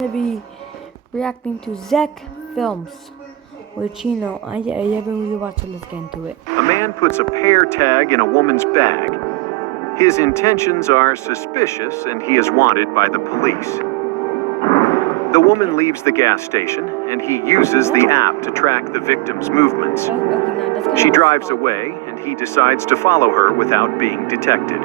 To be reacting to zeckflims, which I haven't really watched, so let's get into it. A man puts a pear tag in a woman's bag. His intentions are suspicious and he is wanted by the police. The woman leaves the gas station and he uses the app to track the victim's movements. She drives away and he decides to follow her without being detected.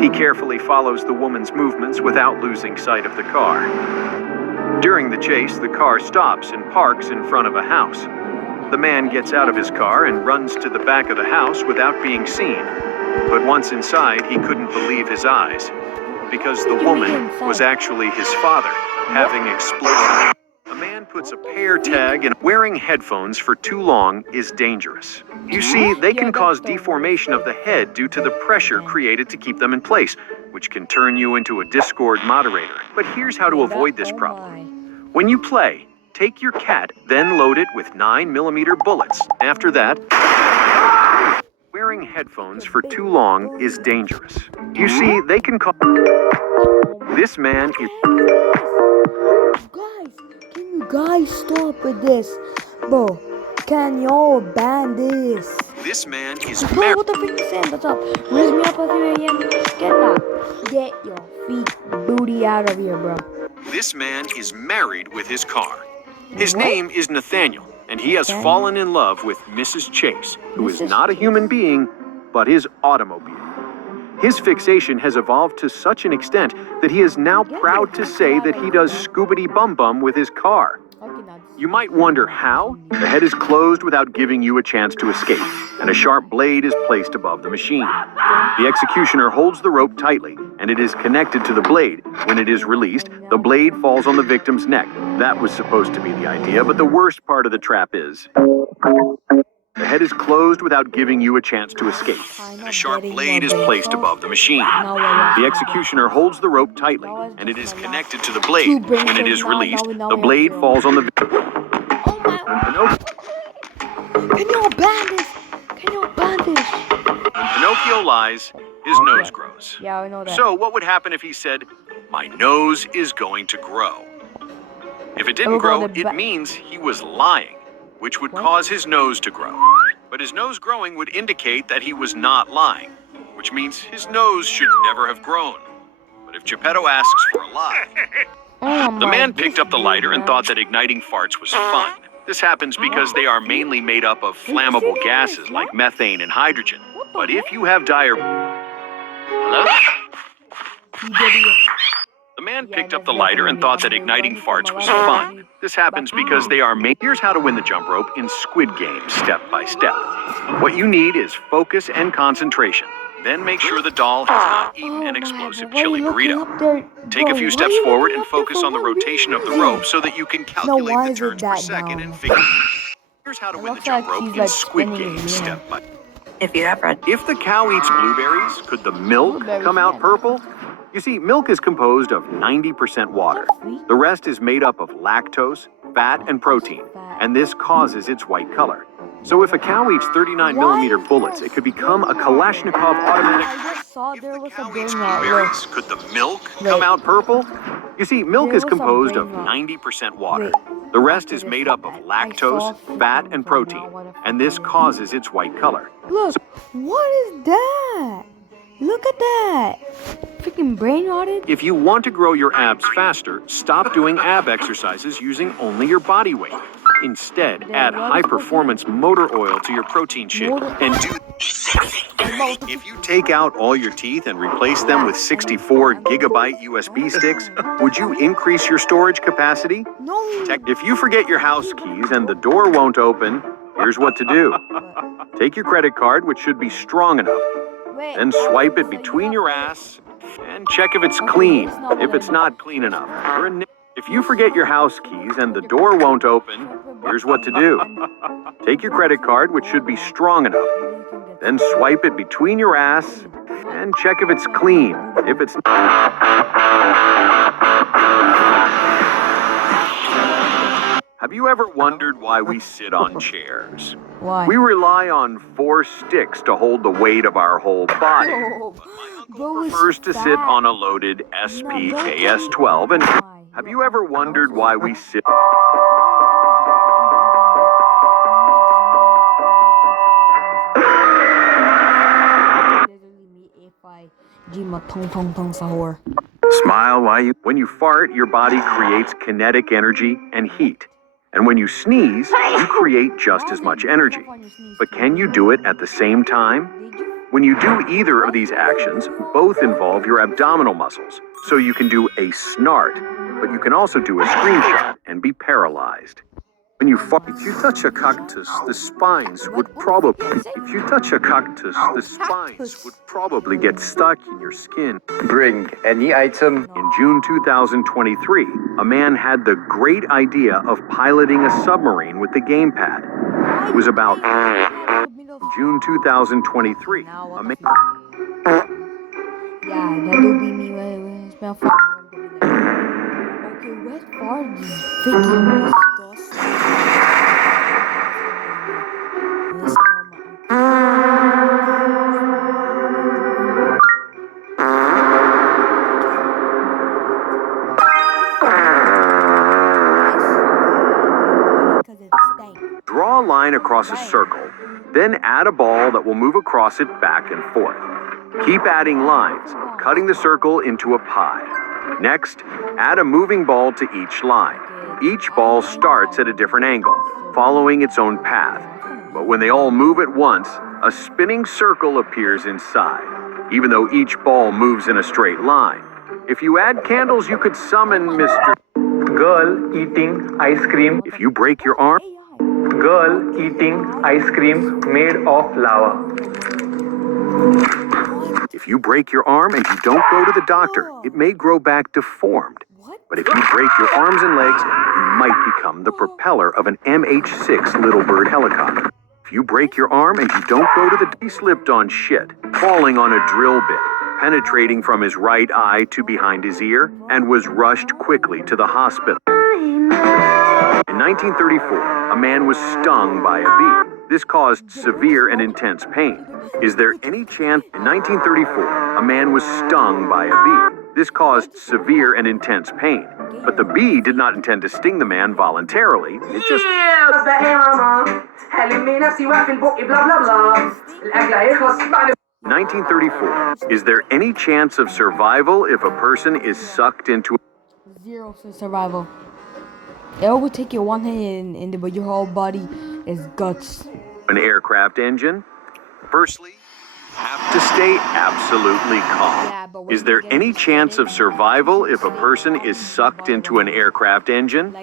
He carefully follows the woman's movements without losing sight of the car. During the chase, the car stops and parks in front of a house. The man gets out of his car and runs to the back of the house without being seen. But once inside, he couldn't believe his eyes, because the woman was actually his father, having explosive. A man puts a pear tag and wearing headphones for too long is dangerous. You see, they can cause deformation of the head due to the pressure created to keep them in place, which can turn you into a Discord moderator. But here's how to avoid this problem. When you play, take your cat, then load it with 9mm bullets. After that, wearing headphones for too long is dangerous. You see, they can cause... This man is... Can you guys stop with this? Bro, can y'all ban this? This man is Bro, married. what the freak is saying? What's up? Raise me up at 3 a.m. Get that. Get your feet booty out of here, bro. This man is married with his car. His name is Nathaniel, and he has fallen in love with Mrs. Chase, who is not a human being, but his automobile. His fixation has evolved to such an extent that he is now proud to say that he does scoobity-bum-bum with his car. You might wonder how. The head is closed without giving you a chance to escape, and a sharp blade is placed above the machine. The executioner holds the rope tightly, and it is connected to the blade. When it is released, the blade falls on the victim's neck. That was supposed to be the idea, but the worst part of the trap is... The head is closed without giving you a chance to escape, and a sharp blade is placed above the machine. The executioner holds the rope tightly, and it is connected to the blade. When it is released, the blade falls on the... Can you ban this? Can you ban this? When Pinocchio lies, his nose grows. Yeah, I know that. So what would happen if he said, "My nose is going to grow"? If it didn't grow, it means he was lying, which would cause his nose to grow. But his nose growing would indicate that he was not lying, which means his nose should never have grown. But if Geppetto asks for a lie... The man picked up the lighter and thought that igniting farts was fun. This happens because they are mainly made up of flammable gases like methane and hydrogen. But if you have diarrhea... Hello? The man picked up the lighter and thought that igniting farts was fun. This happens because they are made. Here's how to win the jump rope in Squid Game, step by step. What you need is focus and concentration. Then make sure the doll has not eaten an explosive chili burrito. Take a few steps forward and focus on the rotation of the rope so that you can calculate the turns per second and figure. Here's how to win the jump rope in Squid Game, step by step. If you have read. If the cow eats blueberries, could the milk come out purple? You see, milk is composed of 90% water. The rest is made up of lactose, fat, and protein, and this causes its white color. So if a cow eats 39mm bullets, it could become a Kalashnikov automatic. If the cow eats blueberries, could the milk come out purple? You see, milk is composed of 90% water. The rest is made up of lactose, fat, and protein, and this causes its white color. Look, what is that? Look at that. Freaking brain rotted. If you want to grow your abs faster, stop doing ab exercises using only your body weight. Instead, add high-performance motor oil to your protein shake and do... If you take out all your teeth and replace them with 64GB USB sticks, would you increase your storage capacity? No. If you forget your house keys and the door won't open, here's what to do. Take your credit card, which should be strong enough, then swipe it between your ass and check if it's clean. If it's not clean enough, if you forget your house keys and the door won't open, here's what to do. Take your credit card, which should be strong enough, then swipe it between your ass and check if it's clean. If it's Have you ever wondered why we sit on chairs? Why? We rely on 4 sticks to hold the weight of our whole body. Oh, Prefers to sit on a loaded SPKS-12 and Have you ever wondered why we sit? Smile when you fart, your body creates kinetic energy and heat. And when you sneeze, you create just as much energy. But can you do it at the same time? When you do either of these actions, both involve your abdominal muscles. So you can do a snort, but you can also do a screenshot and be paralyzed. When you fart, if you touch a cactus, the spines would probably get stuck in your skin. Bring any item. In June 2023, a man had the great idea of piloting a submarine with the gamepad. It was about June 2023. A man. Yeah, that'll be me when I smell fart. Okay, what are these freaking disgusting? Draw a line across a circle, then add a ball that will move across it back and forth. Keep adding lines, cutting the circle into a pie. Next, add a moving ball to each line. Each ball starts at a different angle, following its own path. But when they all move at once, a spinning circle appears inside, even though each ball moves in a straight line. If you add candles, you could summon Mr. Girl eating ice cream. If you break your arm, Girl eating ice cream made of lava. if you break your arm and you don't go to the doctor, it may grow back deformed. But if you break your arms and legs, you might become the propeller of an MH-6 Little Bird helicopter. If you break your arm and you don't go to he slipped on shit, falling on a drill bit, penetrating from his right eye to behind his ear, and was rushed quickly to the hospital. In 1934, a man was stung by a bee. This caused severe and intense pain. Is there any chance? In 1934, a man was stung by a bee. This caused severe and intense pain. But the bee did not intend to sting the man voluntarily. It just... 1934. Is there any chance of survival if a person is sucked into... 0% survival. It would take your one hand but your whole body is guts. an aircraft engine? Firstly, have to stay absolutely calm. Is there any chance of survival if a person is sucked into an aircraft engine?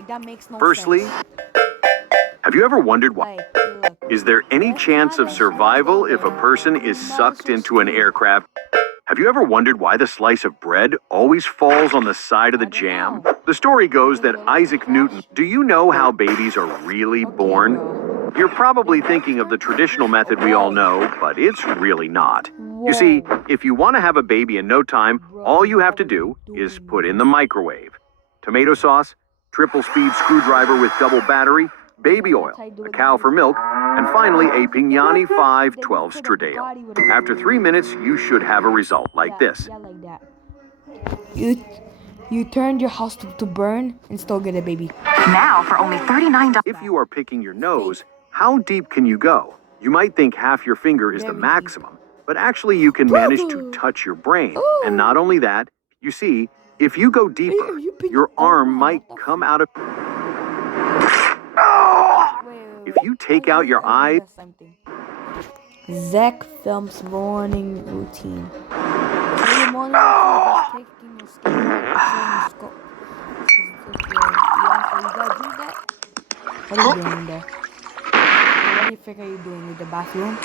Firstly, have you ever wondered why? Is there any chance of survival if a person is sucked into an aircraft? Have you ever wondered why the slice of bread always falls on the side of the jam? The story goes that Isaac Newton... Do you know how babies are really born? You're probably thinking of the traditional method we all know, but it's really not. You see, if you want to have a baby in no time, all you have to do is put in the microwave. Tomato sauce, triple-speed screwdriver with double battery, baby oil, a cow for milk, and finally a Pignani 512 Stradale. After 3 minutes, you should have a result like this. You turned your house to burn and still get a baby. Now for only $39. If you are picking your nose, how deep can you go? You might think half your finger is the maximum, but actually you can manage to touch your brain. And not only that, you see, if you go deeper, your arm might come out of... If you take out your eyes... zeckflims morning routine. Every morning, taking your skin and scope. What are you doing there? What do you think are you doing with the bathroom?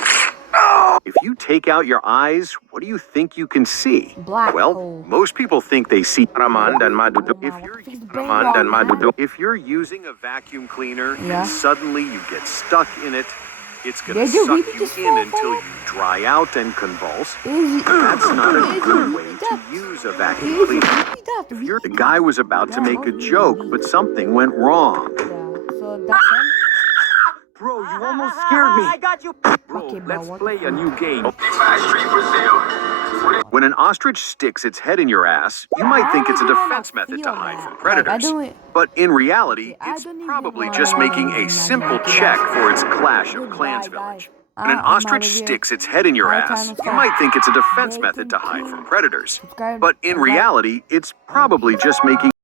If you take out your eyes, what do you think you can see? Black well, hole. most people think they see... If If you're using a vacuum cleaner Yeah. and suddenly you get stuck in it, it's going to Did you suck really you just in fall until for you it? dry out and convulse. Is That's not a Is good it way really to that- use a vacuum cleaner. The guy was about to make a joke, but something went wrong. So that's him. Bro, you almost scared me. I got you. Bro, Okay, bro, let's what play the a new game. When an ostrich sticks its head in your ass, you might think it's a defense method to hide from predators. But in reality, it's probably just making a simple check for its clash of clans village. When an ostrich sticks its head in your ass, you might think it's a defense method to hide from predators. But in reality, it's probably just making